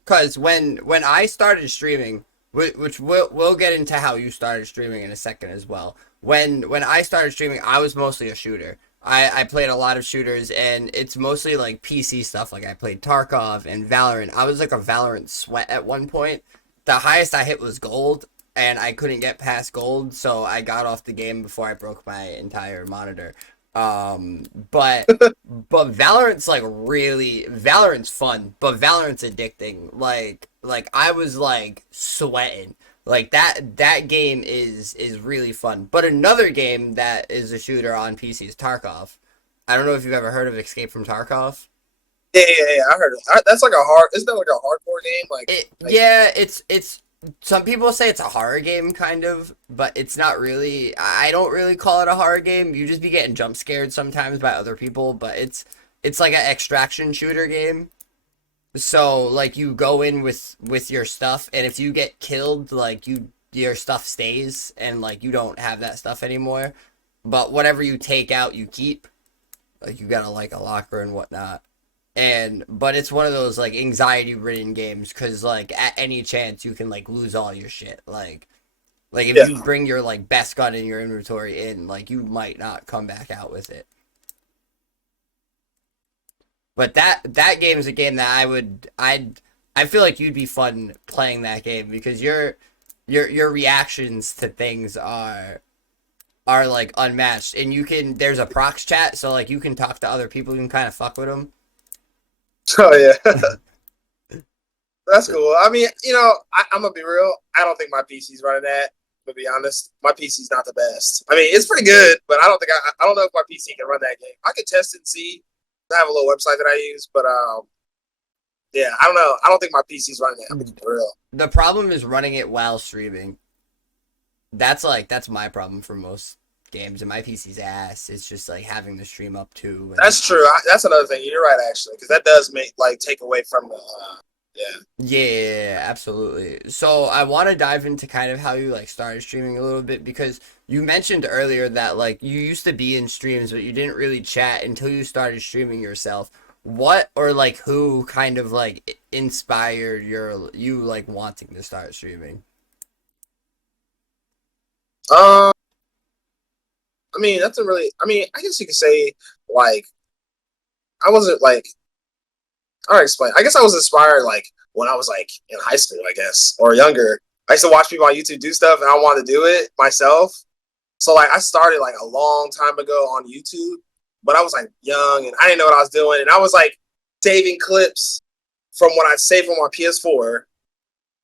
because when I started streaming, which we'll get into how you started streaming in a second as well. When I started streaming, I was mostly a shooter. I played a lot of shooters, and it's mostly like PC stuff. Like I played Tarkov and Valorant. I was like a Valorant sweat at one point. The highest I hit was gold, and I couldn't get past gold, so I got off the game before I broke my entire monitor. But Valorant's fun, but Valorant's addicting. Like I was like sweating. Like that game is really fun. But another game that is a shooter on PC is Tarkov. I don't know if you've ever heard of Escape from Tarkov. Yeah. I heard it. That's like a hard. Isn't that like a hardcore game? Like Yeah, it's some people say it's a horror game kind of, but it's not really. I don't really call it a horror game. You just be getting jump scared sometimes by other people, but it's like an extraction shooter game. So like you go in with your stuff, and if you get killed, like your stuff stays, and like you don't have that stuff anymore. But whatever you take out, you keep. Like you got like a locker and whatnot. And but it's one of those like anxiety ridden games because like at any chance you can like lose all your shit. Like if yeah. you bring your like best gun in your inventory in, like you might not come back out with it. But that game is a game that I feel like you'd be fun playing that game because your reactions to things are like unmatched, and you can there's a prox chat, so like you can talk to other people, you can kind of fuck with them. Oh yeah. That's cool. I mean, I'm gonna be real. I don't think my PC's running that. To be honest, my PC's not the best. I mean, it's pretty good, but I don't know if my PC can run that game. I could test it and see. I have a little website that I use, but yeah, I don't know. I don't think my PC's running that for real. The problem is running it while streaming. That's my problem for most games, and my PC's ass. It's just like having the stream up too. That's true. That's another thing. You're right, actually, because that does make take away from the. Yeah. Yeah, absolutely. So I want to dive into kind of how you like started streaming a little bit because you mentioned earlier that like you used to be in streams, but you didn't really chat until you started streaming yourself. What or like who kind of like inspired you like wanting to start streaming? Um. I mean, that's a really. I mean, I guess you could say like I wasn't like. I'll explain. I guess I was inspired like when I was like in high school, I guess, or younger. I used to watch people on YouTube do stuff, and I wanted to do it myself. So like I started like a long time ago on YouTube, but I was like young and I didn't know what I was doing, and I was like saving clips from what I'd saved on my PS4,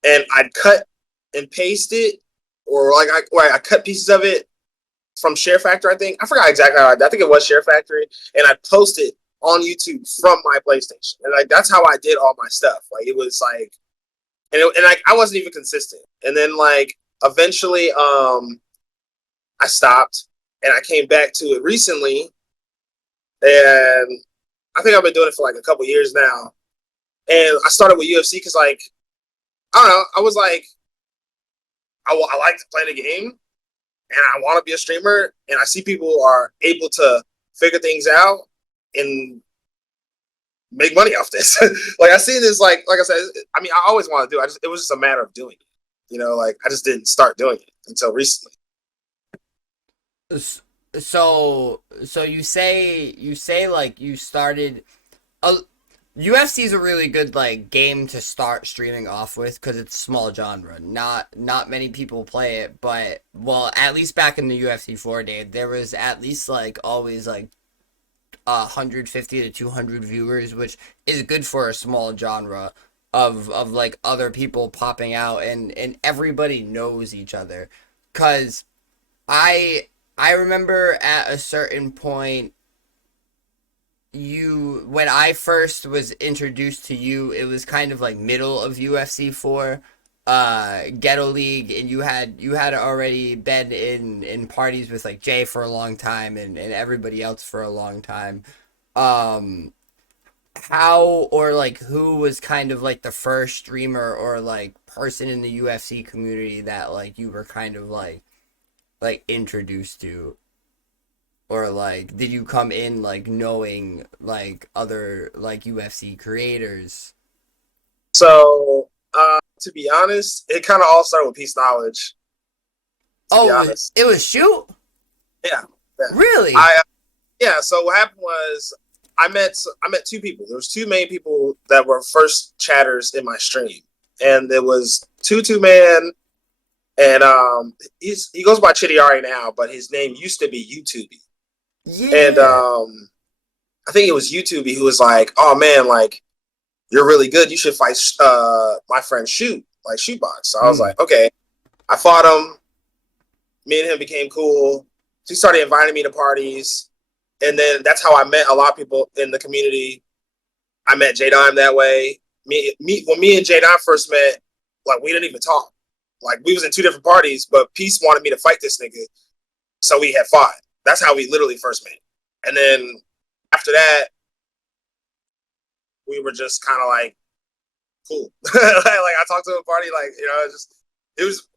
and I'd cut and paste it, or like I cut pieces of it from Share Factory. I think I forgot exactly how I think it was Share Factory, and I posted on YouTube from my PlayStation, and like that's how I did all my stuff. Like it was like, and like I wasn't even consistent, and then like eventually, I stopped, and I came back to it recently, and I think I've been doing it for like a couple years now, and I started with UFC because like I don't know, I was like I like to play the game, and I want to be a streamer, and I see people are able to figure things out and make money off this. Like I see this, like I said, I mean, I always want to do it. It was just a matter of doing it. Like I just didn't start doing it until recently. So you say like you started a UFC is a really good like game to start streaming off with because it's small genre. Not many people play it, but well, at least back in the UFC 4 day, there was at least like always like 150 to 200 viewers, which is good for a small genre of like other people popping out, and everybody knows each other. Cause I remember at a certain point you when I first was introduced to you, it was kind of like middle of UFC 4 Ghetto League, and you had already been in parties with like Jay for a long time, and everybody else for a long time. um how or like who was kind of like the first streamer or like person in the UFC community that like you were kind of like introduced to, or like did you come in like knowing like other like UFC creators? So, to be honest, it kind of all started with Peace Knowledge. To be Oh, honest, it was shoot. yeah, yeah. Really? I Yeah. So what happened was I met two people. There was two main people that were first chatters in my stream, and there was two man, and he goes by Chidiari now, but his name used to be YouTube. And Yeah. I think it was YouTube who was like, "Oh man, like you're really good. You should fight my friend Shootbox." So I was Mm. like, "Okay." I fought him. Me and him became cool. He started inviting me to parties, and then that's how I met a lot of people in the community. I met J-Dime that way. When me and J-Dime first met, like, we didn't even talk. Like, we was in two different parties, but Peace wanted me to fight this nigga, so we had fought. That's how we literally first met. And then after that, we were just kind of like cool. Like I talked to a party, like, you know,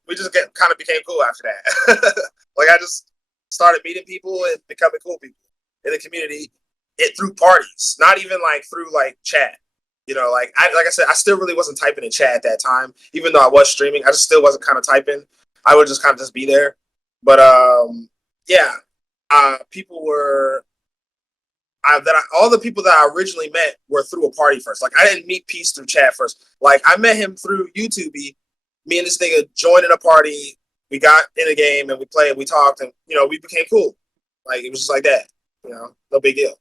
we just kind of became cool after that. Like I just started meeting people and becoming cool people in the community. It through parties, not even like through like chat. You know, like I said, I still really wasn't typing in chat at that time, even though I was streaming. I just still wasn't kind of typing. I would just kind of just be there. But yeah, people were all the people that I originally met were through a party first. Like I didn't meet Peace through chat first. Like I met him through YouTube. Me and this nigga joined in a party. We got in a game and we played. We talked and you know we became cool. Like it was just like that. You know, no big deal.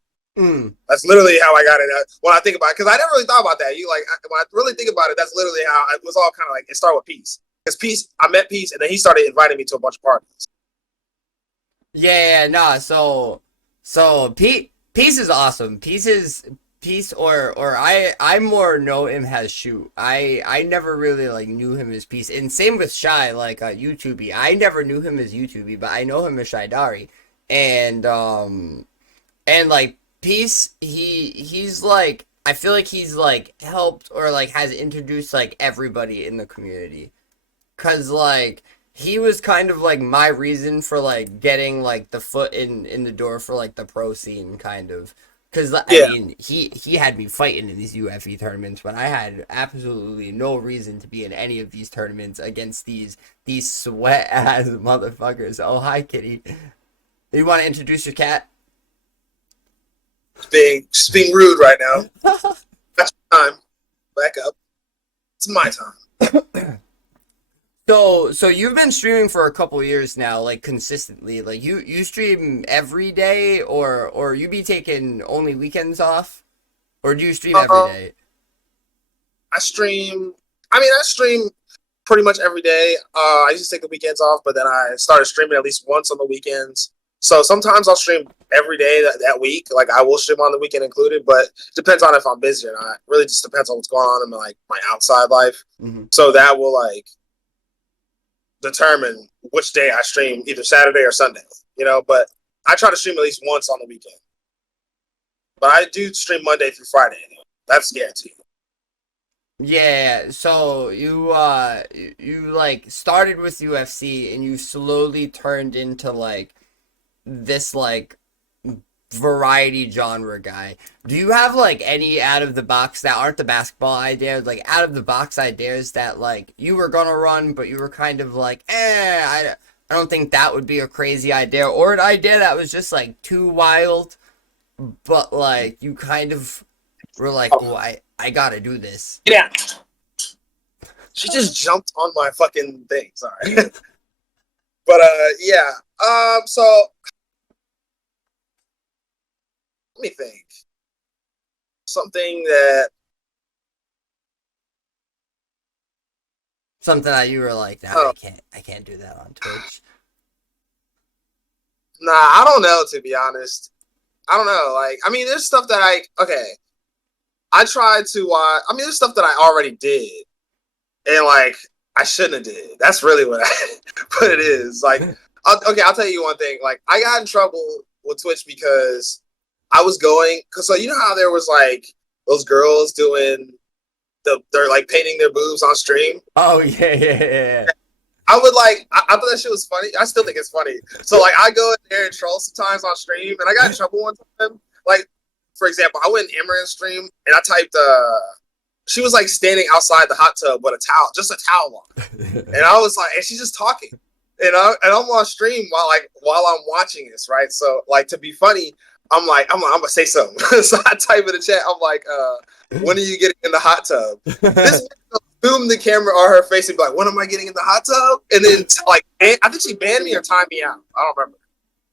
That's literally how I got it. When I think about it, because I never really thought about that. When I really think about it, that's literally how it was all kind of like it started with Peace. Because Peace, I met Peace, and then he started inviting me to a bunch of parties. Yeah, nah. So Peace is awesome. I more know him as Shoot. I never really like knew him as Peace, and same with Shy, like YouTube. I never knew him as YouTube, but I know him as Shy Dari, and like Peace, he's like I feel like he's like helped or like has introduced like everybody in the community, cause like he was kind of like my reason for like getting like the foot in the door for like the pro scene kind of. Cause I mean he had me fighting in these UFE tournaments, but I had absolutely no reason to be in any of these tournaments against these sweat ass motherfuckers. Oh hi Kitty, you want to introduce your cat? She's being rude right now. That's your time. Back up. It's my time. So you've been streaming for a couple years now, like consistently. Like you stream every day, or you be taking only weekends off, or do you stream every day? I stream. I stream pretty much every day. I used to take the weekends off, but then I started streaming at least once on the weekends. So sometimes I'll stream every day that week. Like I will stream on the weekend included, but it depends on if I'm busy or not. It really just depends on what's going on in my outside life. Mm-hmm. So that will like determine which day I stream, either Saturday or Sunday. You know, but I try to stream at least once on the weekend. But I do stream Monday through Friday. Anyway. That's guaranteed. Yeah, so you like started with UFC and you slowly turned into like this like variety genre guy. Do you have like any out of the box that aren't the basketball ideas, like out of the box ideas that like you were gonna run but you were kind of like I don't think that would be a crazy idea, or an idea that was just like too wild but like you kind of were like, oh, I gotta do this. Yeah. She just jumped on my fucking thing. Sorry. But yeah. So let me think. Something that you were like, nah, I can't do that on Twitch. Nah, I don't know, to be honest. I don't know. Like, there's stuff that I tried to there's stuff that I already did. And like I shouldn't have did. That's really what it is. Like I'll tell you one thing. Like I got in trouble with Twitch because I was so you know how there was like those girls doing they're like painting their boobs on stream? Oh yeah. I would like I thought that shit was funny. I still think it's funny. So like I go in there and troll sometimes on stream, and I got in trouble one time. Like for example, I went in Imran's stream and I typed she was like standing outside the hot tub with a towel, just a towel on. And I was like, and she's just talking. And I'm on stream while I'm watching this, right? So like to be funny, I'm gonna say something. So I type in the chat, I'm like, when are you getting in the hot tub? This boom the camera on her face and be like, when am I getting in the hot tub? And then like I think she banned me or timed me out. I don't remember.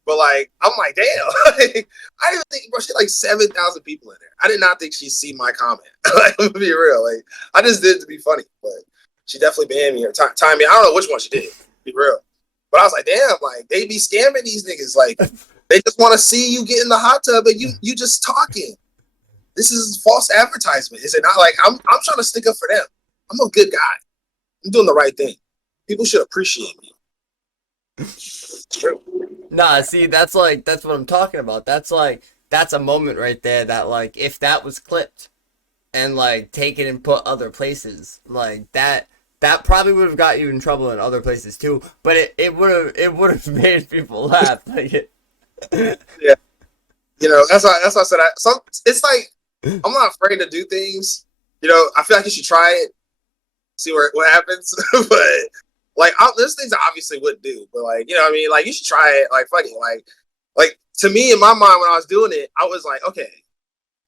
But like, I'm like, damn. I didn't even think, bro, she had like 7,000 people in there. I did not think she'd see my comment. Like, I'm gonna be real. Like, I just did it to be funny, but she definitely banned me or timed me. I don't know which one she did. Be real. But I was like, damn, like they be scamming these niggas. Like, they just want to see you get in the hot tub and you just talking. this is false advertisement. Is it not? Like I'm trying to stick up for them. I'm a good guy. I'm doing the right thing. People should appreciate me. It's true. Nah, see, that's what I'm talking about. That's a moment right there that like if that was clipped and like taken and put other places, like that probably would have got you in trouble in other places too. But it would have made people laugh. Like Yeah. That's why I said it's like I'm not afraid to do things. I feel like you should try it, see what happens. But like there's things I obviously wouldn't do. But like, what I mean? Like you should try it. Like fuck it. Like to me in my mind when I was doing it, I was like, okay,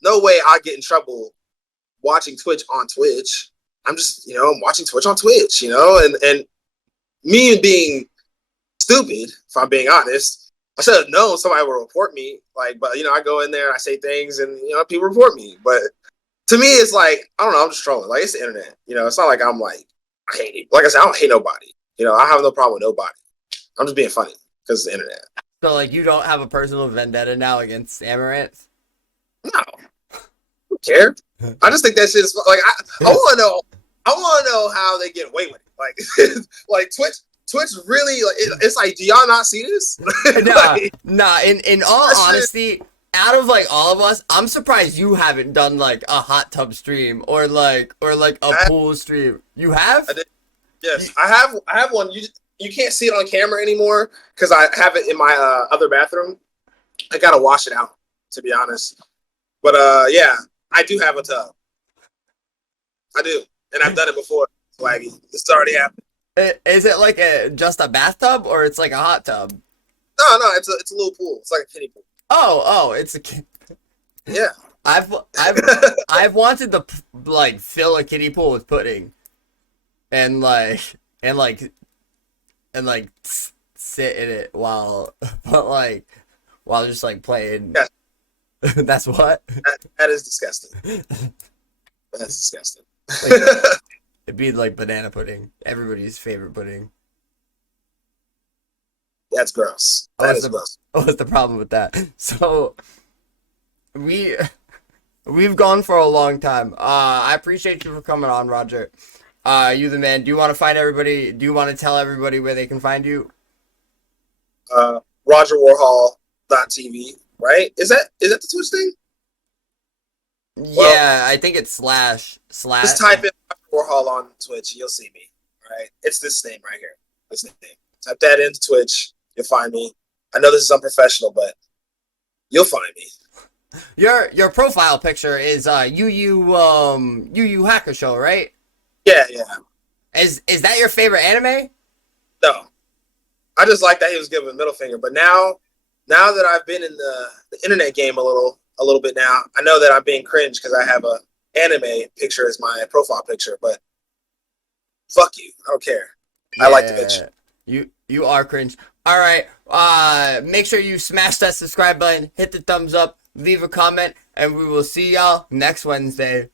no way I get in trouble watching Twitch on Twitch. I'm just, I'm watching Twitch on Twitch, and me being stupid, if I'm being honest, I should have known somebody would report me. Like, but I go in there and I say things and people report me. But to me, it's like, I don't know, I'm just trolling. Like it's the internet. It's not like I'm like, I hate it. Like I said, I don't hate nobody. I have no problem with nobody. I'm just being funny because it's the internet. so, like you don't have a personal vendetta now against Amaranth? No. Who cares? I just think that shit is like I want to know. I want to know how they get away with it. Like, like Twitch really like it's like, do y'all not see this? Nah. In all honesty, out of like all of us, I'm surprised you haven't done like a hot tub stream or like a pool stream. You have? I did. Yes, I have one. You can't see it on camera anymore because I have it in my other bathroom. I gotta wash it out, to be honest. But yeah, I do have a tub. I do, and I've done it before. Swaggy, it's already happened. Is it like just a bathtub or it's like a hot tub? No, it's a little pool. It's like a kiddie pool. Oh, it's a Yeah. I've wanted to like fill a kiddie pool with pudding, and sit in it while just like playing. Yeah. That's what. That is disgusting. That's disgusting. Like, it'd be like banana pudding, everybody's favorite pudding. That's gross. That is gross. What's the problem with that? So we've gone for a long time. I appreciate you for coming on, Roger. You the man. Do you want to find everybody? Do you want to tell everybody where they can find you? RogerWarhol.tv, right? Is that the Twitch thing? Yeah, I think it's slash. Just type in Warhol on Twitch, you'll see me. All right, it's this name right here. This name. Type that into Twitch, you'll find me. I know this is unprofessional, but you'll find me. Your profile picture is Yu Hacker Show, right? Yeah. Is that your favorite anime? No, I just like that he was giving a middle finger. But now that I've been in the internet game a little bit now, I know that I'm being cringe because I have a anime picture as my profile picture. But fuck you, I don't care. I like the picture. You are cringe. All right. Make sure you smash that subscribe button, hit the thumbs up, leave a comment, and we will see y'all next Wednesday.